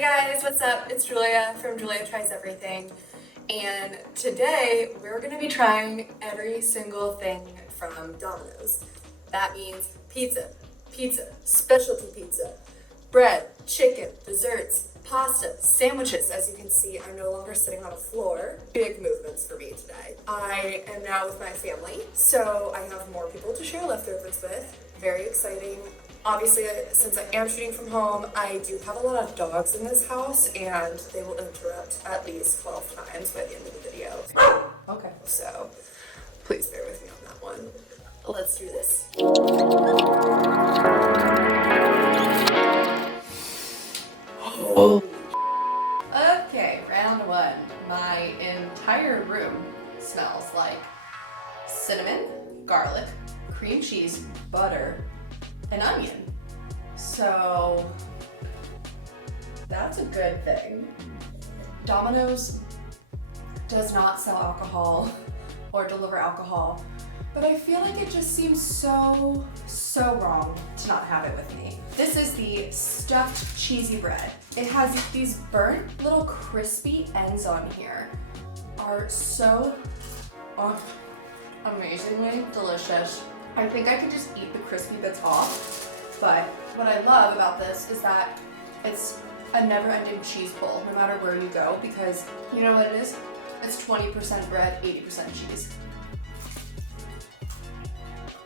Hey guys, what's up? It's Julia from Julia Tries Everything, and today we're gonna be trying every single thing from Domino's. That means pizza, specialty pizza, bread, chicken, desserts, pasta, sandwiches. As you can see, I'm no longer sitting on a floor. Big movements for me today. I am now with my family, so I have more people to share leftovers with. Very exciting. Obviously, since I am shooting from home, I do have a lot of dogs in this house, and they will interrupt at least 12 times by the end of the video. Okay. So, please bear with me on that one. Let's do this. Oh. Okay, round one. My entire room smells like cinnamon, garlic, cream cheese, butter, an onion. So that's a good thing. Domino's does not sell alcohol or deliver alcohol, but I feel like it just seems so wrong to not have it with me. This is the stuffed cheesy bread. It has these burnt little crispy ends on here. Are so amazingly delicious. I think I could just eat the crispy bits off, but what I love about this is that it's a never-ending cheese bowl, no matter where you go, because you know what it is? It's 20% bread, 80% cheese.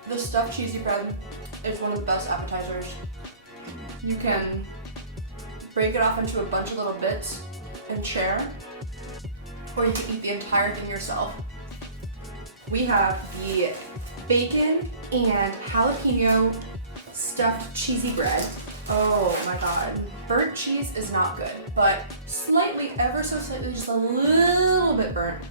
The stuffed cheesy bread is one of the best appetizers. You can break it off into a bunch of little bits and share, or you can eat the entire thing yourself. We have the bacon and jalapeno stuffed cheesy bread. Oh my god. Burnt cheese is not good, but slightly, ever so slightly, just a little bit burnt.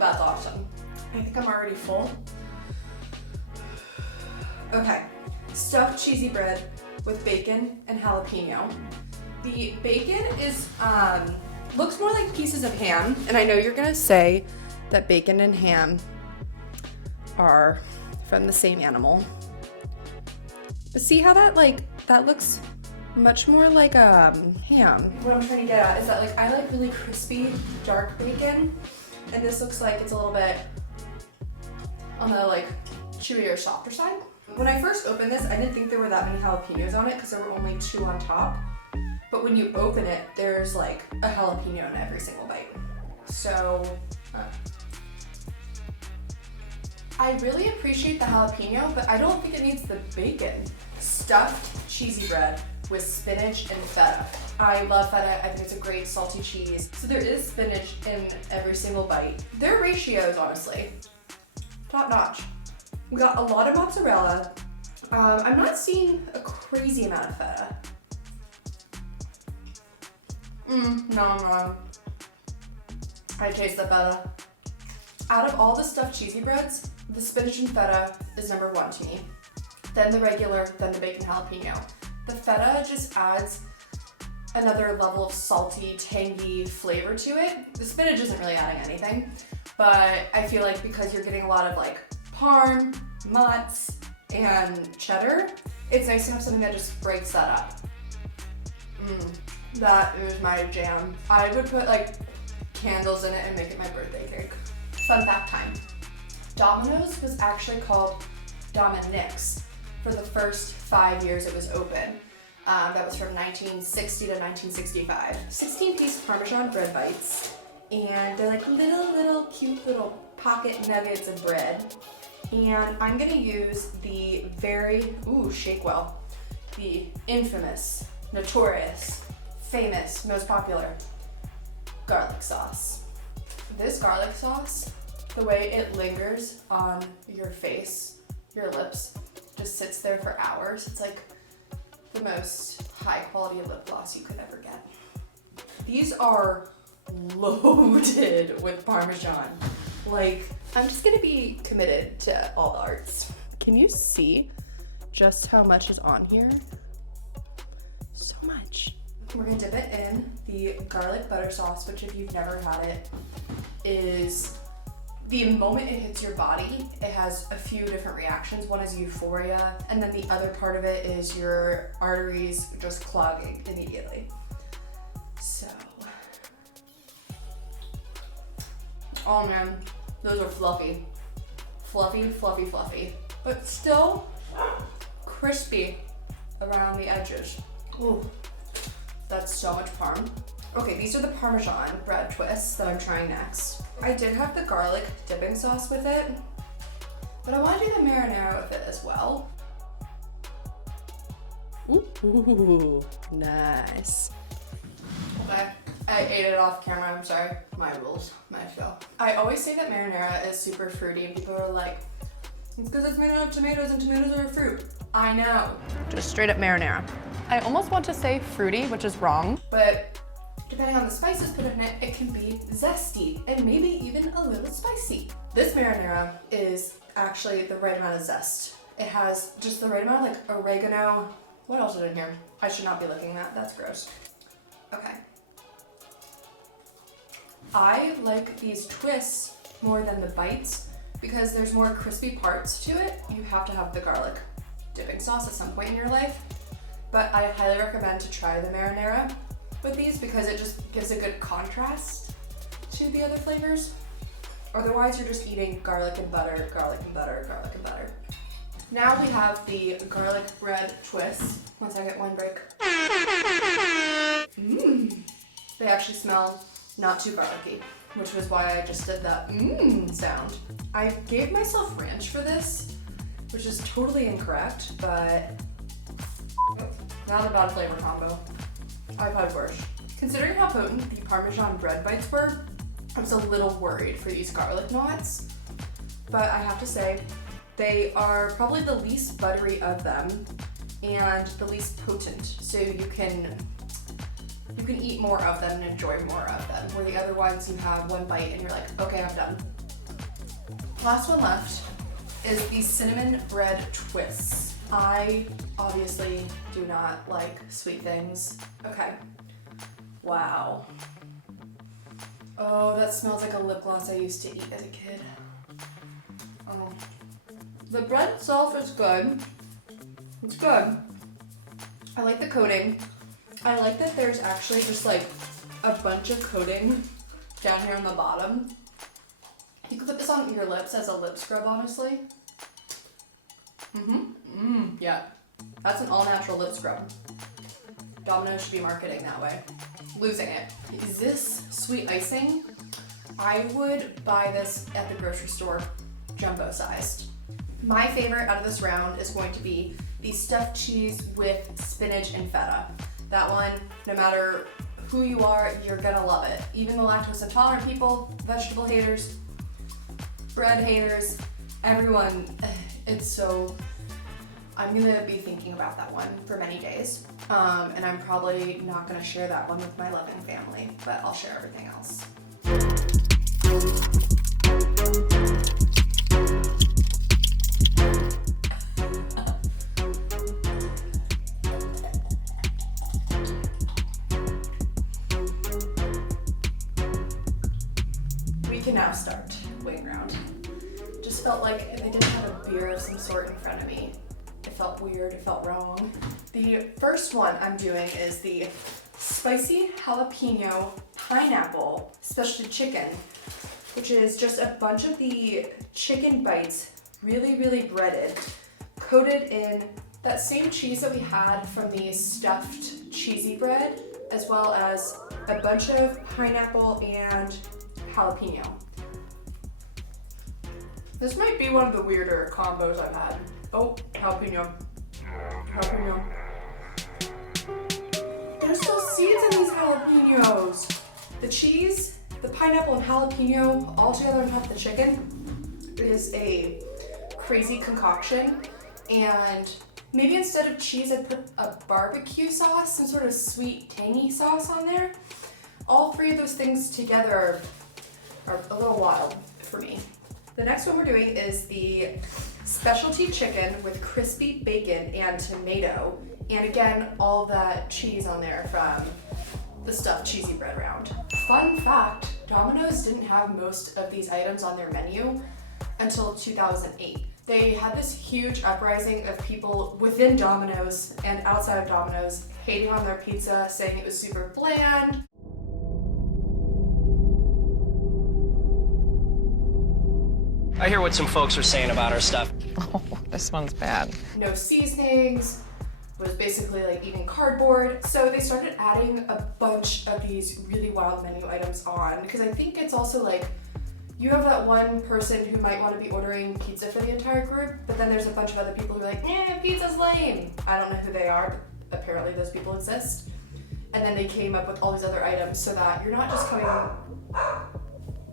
That's awesome. I think I'm already full. Okay, stuffed cheesy bread with bacon and jalapeno. The bacon is, looks more like pieces of ham, and I know you're gonna say that bacon and ham are from the same animal. But see how that looks much more like ham. What I'm trying to get at is that I like really crispy, dark bacon, and this looks like it's a little bit on the chewier, softer side. When I first opened this, I didn't think there were that many jalapenos on it because there were only 2 on top. But when you open it, there's a jalapeno in every single bite. So, I really appreciate the jalapeno, but I don't think it needs the bacon. Stuffed cheesy bread with spinach and feta. I love feta. I think it's a great salty cheese. So there is spinach in every single bite. Their ratios, honestly, top notch. We got a lot of mozzarella. I'm not seeing a crazy amount of feta. No, I'm wrong. I taste the feta. Out of all the stuffed cheesy breads, the spinach and feta is number 1 to me. Then the regular, then the bacon jalapeno. The feta just adds another level of salty, tangy flavor to it. The spinach isn't really adding anything, but I feel like because you're getting a lot of parm, mozz, and cheddar, it's nice to have something that just breaks that up. That is my jam. I would put candles in it and make it my birthday cake. Fun fact time. Domino's was actually called Dominic's for the first 5 years it was open. That was from 1960 to 1965. 16-piece Parmesan bread bites, and they're little cute little pocket nuggets of bread. And I'm gonna use the shake well, the infamous, notorious, famous, most popular garlic sauce. This garlic sauce, the way it lingers on your face, your lips, just sits there for hours. It's the most high quality lip gloss you could ever get. These are loaded with Parmesan. I'm just gonna be committed to all the arts. Can you see just how much is on here? So much. We're gonna dip it in the garlic butter sauce, which if you've never had it, is The moment it hits your body, it has a few different reactions. One is euphoria, and then the other part of it is your arteries just clogging immediately. So, oh man, those are fluffy. Fluffy, fluffy, fluffy, but still crispy around the edges. Ooh, that's so much parm. Okay, these are the Parmesan bread twists that I'm trying next. I did have the garlic dipping sauce with it, but I want to do the marinara with it as well. Ooh, nice. Okay, I ate it off camera, I'm sorry. My rules, my show. I always say that marinara is super fruity and people are like, it's because it's made out of tomatoes and tomatoes are a fruit. I know. Just straight up marinara. I almost want to say fruity, which is wrong, but depending on the spices put in it, it can be zesty and maybe even a little spicy. This marinara is actually the right amount of zest. It has just the right amount of like oregano. What else is in here? I should not be looking at that, that's gross. Okay. I like these twists more than the bites because there's more crispy parts to it. You have to have the garlic dipping sauce at some point in your life, but I highly recommend to try the marinara with these because it just gives a good contrast to the other flavors. Otherwise, you're just eating garlic and butter, garlic and butter, garlic and butter. Now we have the garlic bread twists. Once I get one break. They actually smell not too garlicky, which was why I just did that sound. I gave myself ranch for this, which is totally incorrect, but not a bad flavor combo. I've had worse. Considering how potent the Parmesan bread bites were, I was a little worried for these garlic knots, but I have to say, they are probably the least buttery of them and the least potent, so you can eat more of them and enjoy more of them, where the other ones you have one bite and you're like, okay, I'm done. Last one left is the cinnamon bread twists. I obviously do not like sweet things. Okay. Wow. Oh, that smells like a lip gloss I used to eat as a kid. Oh. The bread itself is good. It's good. I like the coating. I like that there's actually just like a bunch of coating down here on the bottom. You could put this on your lips as a lip scrub, honestly. Yeah. That's an all-natural lip scrub. Domino should be marketing that way. Losing it. Is this sweet icing? I would buy this at the grocery store, jumbo sized. My favorite out of this round is going to be the stuffed cheese with spinach and feta. That one, no matter who you are, you're gonna love it. Even the lactose intolerant people, vegetable haters, bread haters, everyone, it's so, I'm gonna be thinking about that one for many days. And I'm probably not gonna share that one with my loving family, but I'll share everything else. We can now start wing round. Just felt like if I didn't have a beer of some sort in front of me, it felt weird, it felt wrong. The first one I'm doing is the spicy jalapeno pineapple specialty chicken, which is just a bunch of the chicken bites, really, really breaded, coated in that same cheese that we had from the stuffed cheesy bread, as well as a bunch of pineapple and jalapeno. This might be one of the weirder combos I've had. Oh, jalapeno. Jalapeno. There's still seeds in these jalapenos. The cheese, the pineapple, and jalapeno all together on top of the chicken is a crazy concoction. And maybe instead of cheese, I'd put a barbecue sauce, some sort of sweet, tangy sauce on there. All three of those things together are a little wild for me. The next one we're doing is the specialty chicken with crispy bacon and tomato. And again, all that cheese on there from the stuffed cheesy bread round. Fun fact, Domino's didn't have most of these items on their menu until 2008. They had this huge uprising of people within Domino's and outside of Domino's hating on their pizza, saying it was super bland. I hear what some folks are saying about our stuff. Oh, this one's bad. No seasonings, was basically like eating cardboard. So they started adding a bunch of these really wild menu items on, because I think it's also like, you have that one person who might want to be ordering pizza for the entire group, but then there's a bunch of other people who are like, pizza's lame. I don't know who they are, but apparently those people exist. And then they came up with all these other items so that you're not just coming,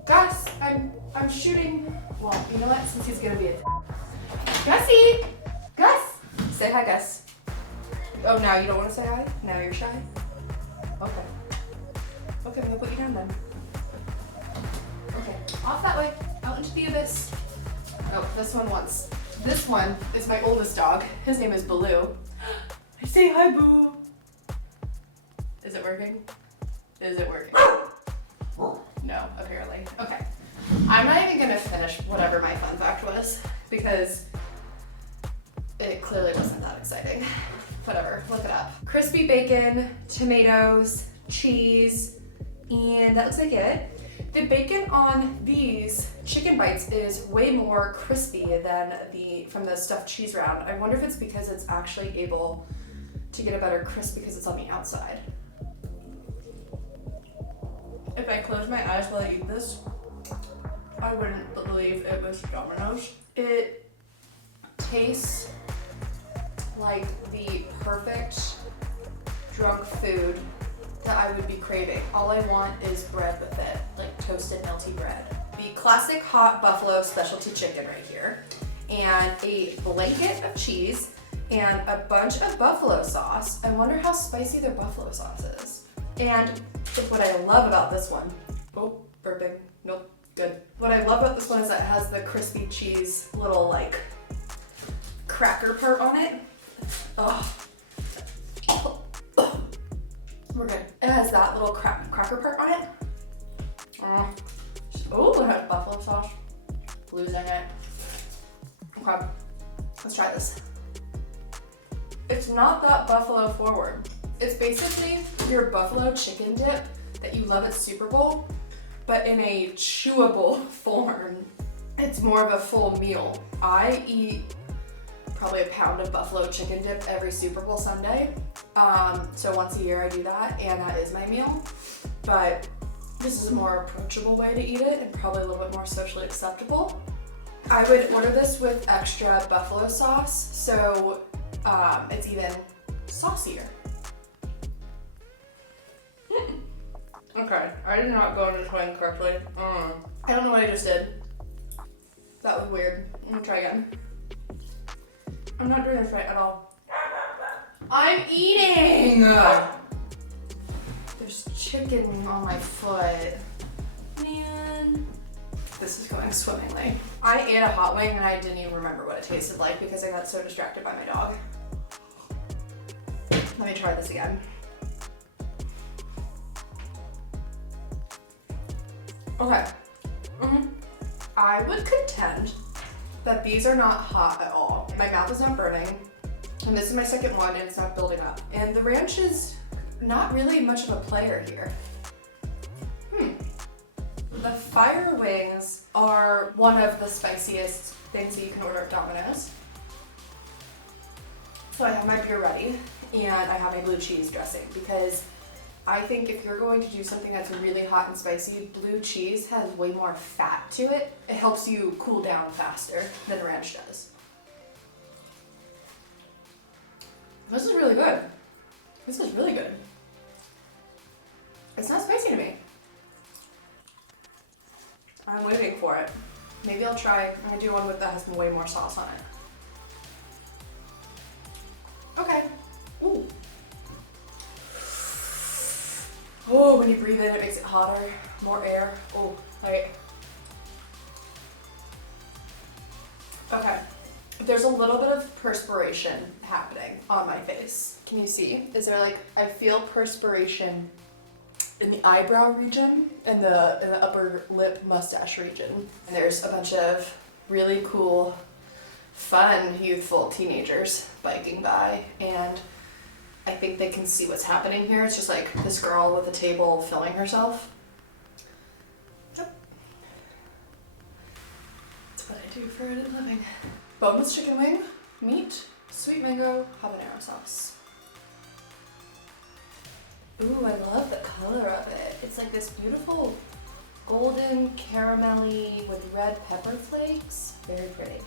Gus, I'm shooting. Well, you know what, since he's gonna be a Gussie! Gus! Say hi, Gus. Oh, now you don't want to say hi? Now you're shy? Okay. Okay, I'm gonna put you down then. Okay, off that way, out into the abyss. Oh, this one is my oldest dog. His name is Baloo. Say hi, Boo. Is it working? Is it working? No, apparently. Okay. I'm not even gonna finish whatever my fun fact was, because it clearly wasn't that exciting. Whatever, look it up. Crispy bacon, tomatoes, cheese, and that looks like it. The bacon on these chicken bites is way more crispy than from the stuffed cheese round. I wonder if it's because it's actually able to get a better crisp because it's on the outside. If I close my eyes while I eat this, I wouldn't believe it was Domino's. It tastes like the perfect drunk food that I would be craving. All I want is bread with it, like toasted melty bread. The classic hot buffalo specialty chicken right here, and a blanket of cheese, and a bunch of buffalo sauce. I wonder how spicy their buffalo sauce is. And what I love about this one, oh, burping, nope, good. What I love about this one is that it has the crispy cheese little like cracker part on it. Oh. We're good. It has that little cracker part on it. Oh, it has buffalo sauce. Losing it. Okay, let's try this. It's not that buffalo forward. It's basically your buffalo chicken dip that you love at Super Bowl, but in a chewable form. It's more of a full meal. I eat probably a pound of buffalo chicken dip every Super Bowl Sunday. So once a year I do that, and that is my meal. But this is a more approachable way to eat it and probably a little bit more socially acceptable. I would order this with extra buffalo sauce, so it's even saucier. Okay, I did not go into this one correctly. I don't know what I just did. That was weird. I'm gonna try again. I'm not doing this right at all. I'm eating! There's chicken on my foot. Man. This is going swimmingly. I ate a hot wing and I didn't even remember what it tasted like because I got so distracted by my dog. Let me try this again. Okay. I would contend that these are not hot at all. My mouth is not burning, and this is my second one and it's not building up. And the ranch is not really much of a player here. The fire wings are one of the spiciest things that you can order at Domino's. So I have my beer ready and I have my blue cheese dressing because I think if you're going to do something that's really hot and spicy, blue cheese has way more fat to it. It helps you cool down faster than ranch does. This is really good. This is really good. It's not spicy to me. I'm waiting for it. Maybe I'll try, I'm gonna do one with that has way more sauce on it. Okay. Ooh. Oh, when you breathe in, it makes it hotter. More air. Oh, wait. Okay. There's a little bit of perspiration happening on my face. Can you see? Is there like, I feel perspiration in the eyebrow region and the upper lip mustache region. And there's a bunch of really cool, fun, youthful teenagers biking by, and I think they can see what's happening here. It's just like this girl with a table filming herself. Yep. That's what I do for a living. Boneless chicken wing, meat, sweet mango, habanero sauce. Ooh, I love the color of it. It's like this beautiful golden caramelly with red pepper flakes. Very pretty.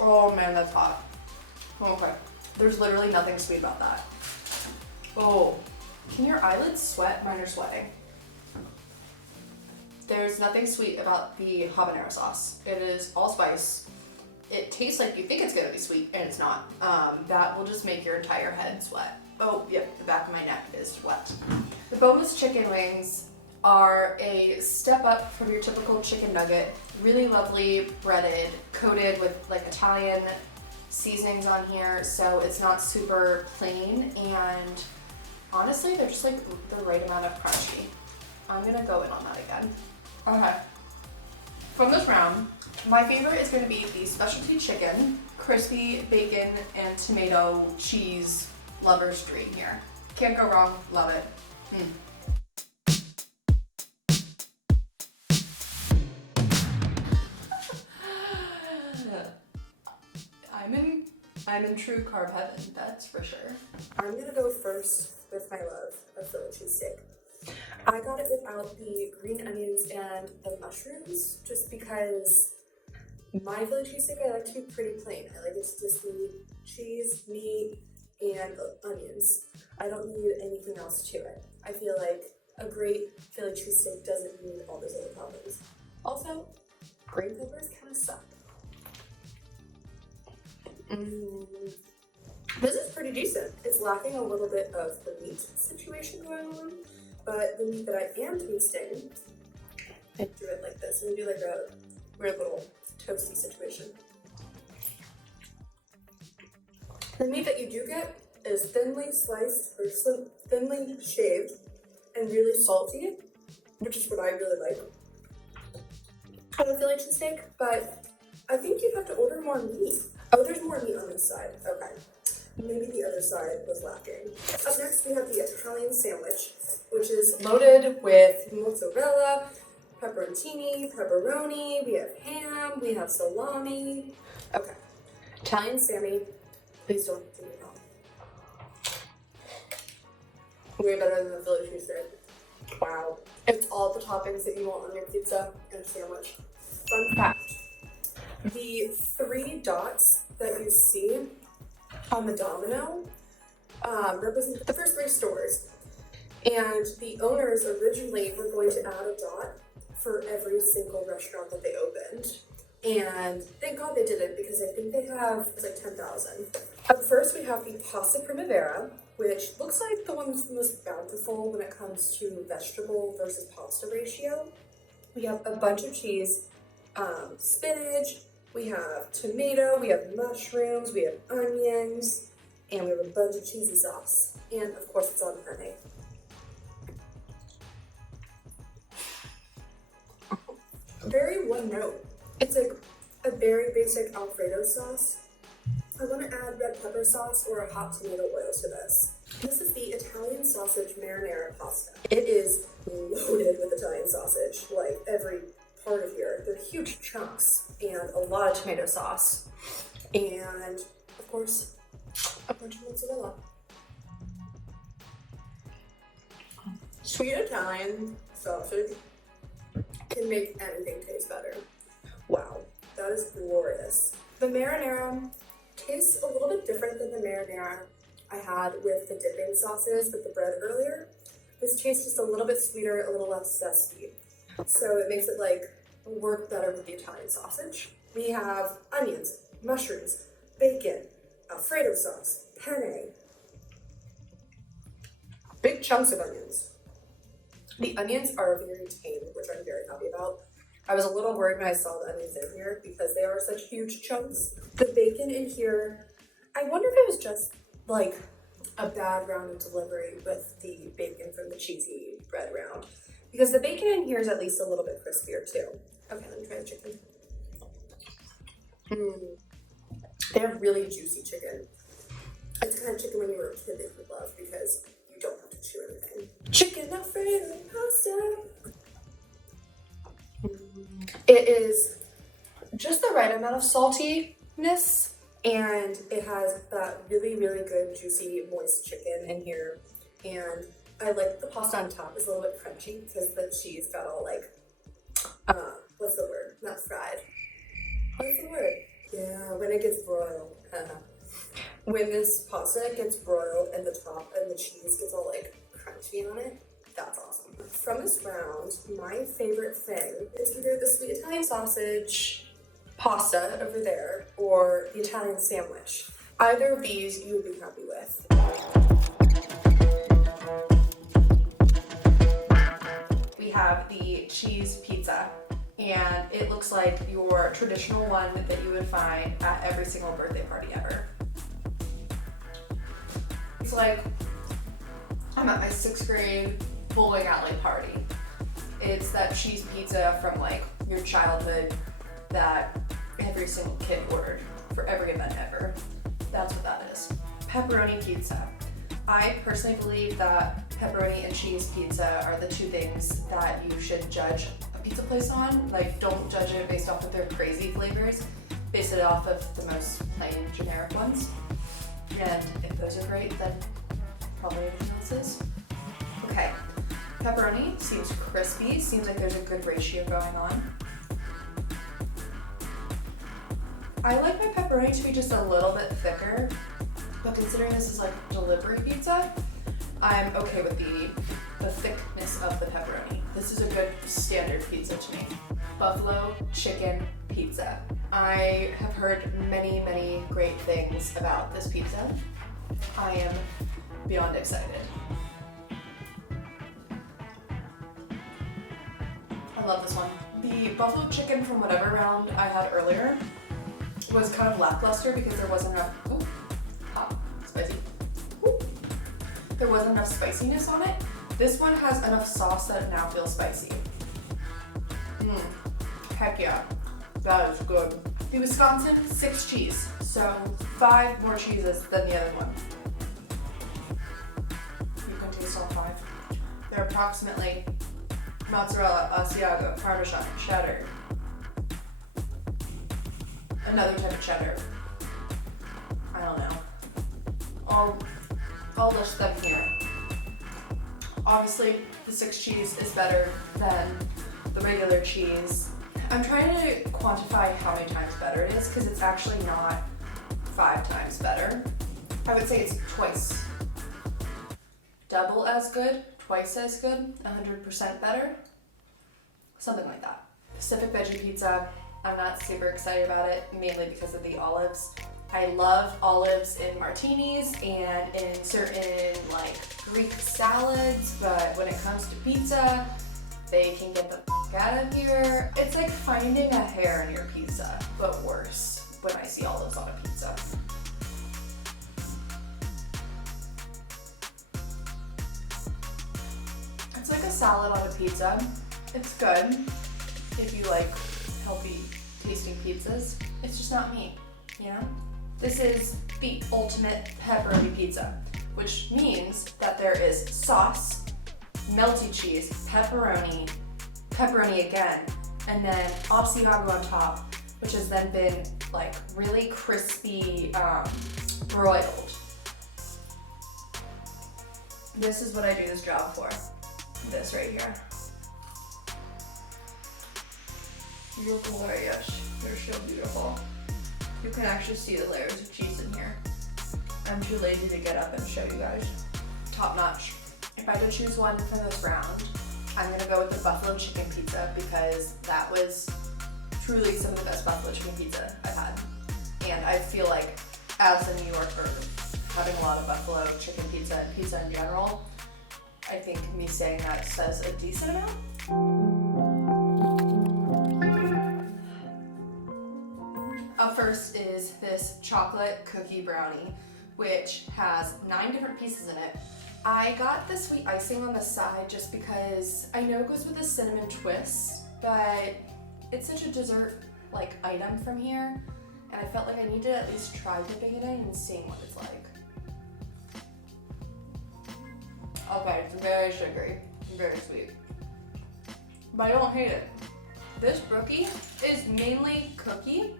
Oh man, that's hot. Okay. There's literally nothing sweet about that. Oh, can your eyelids sweat? Mine are sweating. There's nothing sweet about the habanero sauce. It is all spice. It tastes like you think it's gonna be sweet, and it's not. That will just make your entire head sweat. Oh, yep, the back of my neck is wet. The boneless chicken wings are a step up from your typical chicken nugget. Really lovely, breaded, coated with like Italian seasonings on here, so it's not super plain, and honestly, they're just like the right amount of crunchy. I'm gonna go in on that again. Okay. From this round, my favorite is going to be the specialty chicken, crispy bacon and tomato cheese lover's dream here. Can't go wrong, love it. I'm in true carb heaven, that's for sure. I'm gonna go first with my love of Philly cheesesteak. I got it without the green onions and the mushrooms, just because my Philly cheesesteak I like to be pretty plain. I like it to just be cheese, meat, and onions. I don't need anything else to it. I feel like a great Philly cheesesteak doesn't need all those other toppings. Also, green peppers kind of suck. This is pretty decent. It's lacking a little bit of the meat situation going on, but the meat that I am tasting, I do it like this. I'm gonna do like a weird little toasty situation. The meat that you do get is thinly sliced or thinly shaved and really salty, which is what I really like. I don't feel like cheesesteak, but I think you'd have to order more meat. Oh, there's more meat on this side. Okay. Maybe the other side was lacking. Up next, we have the Italian sandwich, which is loaded with mozzarella, pepperoncini, pepperoni, we have ham, we have salami. Okay. Italian Sammy, please don't do it wrong. Way better than the Philly cheesesteak. Wow. It's all the toppings that you want on your pizza and sandwich. Fun fact. The 3 dots that you see on the Domino represent the first 3 stores. And the owners originally were going to add a dot for every single restaurant that they opened. And thank God they didn't, because I think they have, it's like 10,000. Up first, we have the pasta primavera, which looks like the one that's the most bountiful when it comes to vegetable versus pasta ratio. We have a bunch of cheese, spinach, we have tomato, we have mushrooms, we have onions, and we have a bunch of cheesy sauce. And of course, it's on penne. Very one note. It's like a very basic Alfredo sauce. I want to add red pepper sauce or a hot tomato oil to this. This is the Italian sausage marinara pasta. It is loaded with Italian sausage, like every part of here. They're huge chunks and a lot of tomato sauce. And of course, a bunch of mozzarella. Sweet Italian sausage can make anything taste better. Wow, that is glorious. The marinara tastes a little bit different than the marinara I had with the dipping sauces with the bread earlier. This tastes just a little bit sweeter, a little less zesty. So it makes it like work better with the Italian sausage. We have onions, mushrooms, bacon, Alfredo sauce, penne. Big chunks of onions. The onions are very tame, which I'm very happy about. I was a little worried when I saw the onions in here because they are such huge chunks. The bacon in here, I wonder if it was just like a bad round of delivery with the bacon from the cheesy bread round. Because the bacon in here is at least a little bit crispier too. Okay, let me try the chicken. They have really juicy chicken. It's the kind of chicken when you were a kid that you would love because you don't have to chew anything. Chicken Alfredo pasta. It is just the right amount of saltiness, and it has that really, really good, juicy, moist chicken in here. And I like the pasta on top is a little bit crunchy because the cheese got all like, what's the word? Not fried. What's the word? Yeah, when it gets broiled. When this pasta gets broiled and the top and the cheese gets all like crunchy on it, that's awesome. From this round, my favorite thing is either the sweet Italian sausage pasta over there or the Italian sandwich. Either of these you would be happy with. We have the cheese pizza, and it looks like your traditional one that you would find at every single birthday party ever. It's like I'm at my 6th grade bowling alley party. It's that cheese pizza from like your childhood that every single kid ordered for every event ever. That's what that is. Pepperoni pizza. I personally believe that pepperoni and cheese pizza are the two things that you should judge a pizza place on. Like, don't judge it based off of their crazy flavors. Base it off of the most plain generic ones. And if those are great, then probably everything else is. Okay, pepperoni seems crispy, seems like there's a good ratio going on. I like my pepperoni to be just a little bit thicker, but considering this is like delivery pizza, I'm okay with the thickness of the pepperoni. This is a good standard pizza to me. Buffalo chicken pizza. I have heard many, many great things about this pizza. I am beyond excited. I love this one. The buffalo chicken from whatever round I had earlier was kind of lackluster because there wasn't enough, spicy. There wasn't enough spiciness on it. This one has enough sauce that it now feels spicy. Heck yeah, that is good. The Wisconsin 6 cheese, so 5 more cheeses than the other one. You can taste all 5. They're approximately mozzarella, Asiago, Parmesan, cheddar. Another type of cheddar. I don't know. I'll list them here. Obviously, the 6 cheese is better than the regular cheese. I'm trying to quantify how many times better it is because it's actually not 5 times better. I would say it's twice. Double as good, twice as good, 100% better. Something like that. Pacific veggie pizza. I'm not super excited about it, mainly because of the olives. I love olives in martinis and in certain like Greek salads, but when it comes to pizza, they can get the f out of here. It's like finding a hair in your pizza, but worse when I see olives on a pizza. It's like a salad on a pizza. It's good if you like healthy tasting pizzas. It's just not me, you know? This is the ultimate pepperoni pizza, which means that there is sauce, melty cheese, pepperoni again, and then Asiago on top, which has then been like really crispy broiled. This is what I do this job for. This right here. You're glorious. You're so beautiful. You can actually see the layers of cheese in here. I'm too lazy to get up and show you guys. Top notch. If I could choose one for this round, I'm gonna go with the buffalo chicken pizza because that was truly some of the best buffalo chicken pizza I've had. And I feel like as a New Yorker, having a lot of buffalo chicken pizza and pizza in general, I think me saying that says a decent amount. Up first is this chocolate cookie brownie, which has 9 different pieces in it. I got the sweet icing on the side just because I know it goes with a cinnamon twist, but it's such a dessert like item from here, and I felt like I need to at least try dipping it in and seeing what it's like. Okay, it's very sugary, very sweet, but I don't hate it. This brookie is mainly cookie,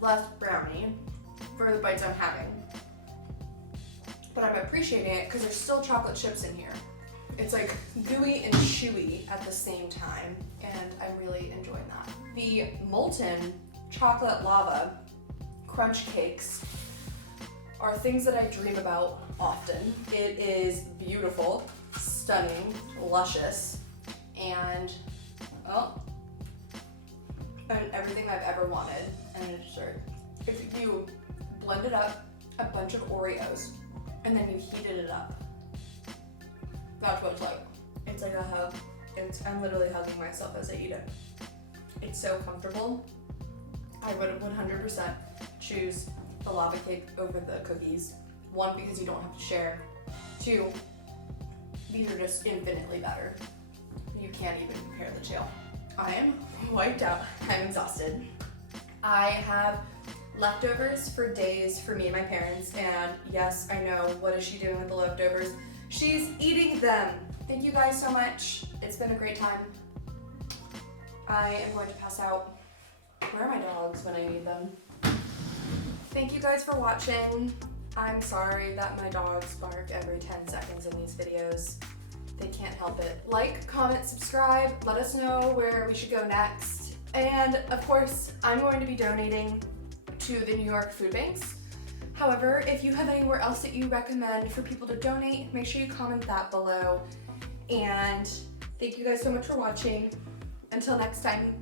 less brownie for the bites I'm having. But I'm appreciating it because there's still chocolate chips in here. It's like gooey and chewy at the same time, and I'm really enjoying that. The molten chocolate lava crunch cakes are things that I dream about often. It is beautiful, stunning, luscious, and and everything I've ever wanted in a dessert. If you blended up a bunch of Oreos and then you heated it up, that's what it's like. It's like a hug. I'm literally hugging myself as I eat it. It's so comfortable. I would 100% choose the lava cake over the cookies. 1, because you don't have to share. 2, these are just infinitely better. You can't even compare the two. I am wiped out. I'm exhausted. I have leftovers for days for me and my parents, and yes, I know, what is she doing with the leftovers? She's eating them. Thank you guys so much. It's been a great time. I am going to pass out. Where are my dogs when I need them? Thank you guys for watching. I'm sorry that my dogs bark every 10 seconds in these videos. They can't help it. Like, comment, subscribe, let us know where we should go next. And of course, I'm going to be donating to the New York food banks. However, if you have anywhere else that you recommend for people to donate, make sure you comment that below. And thank you guys so much for watching. Until next time,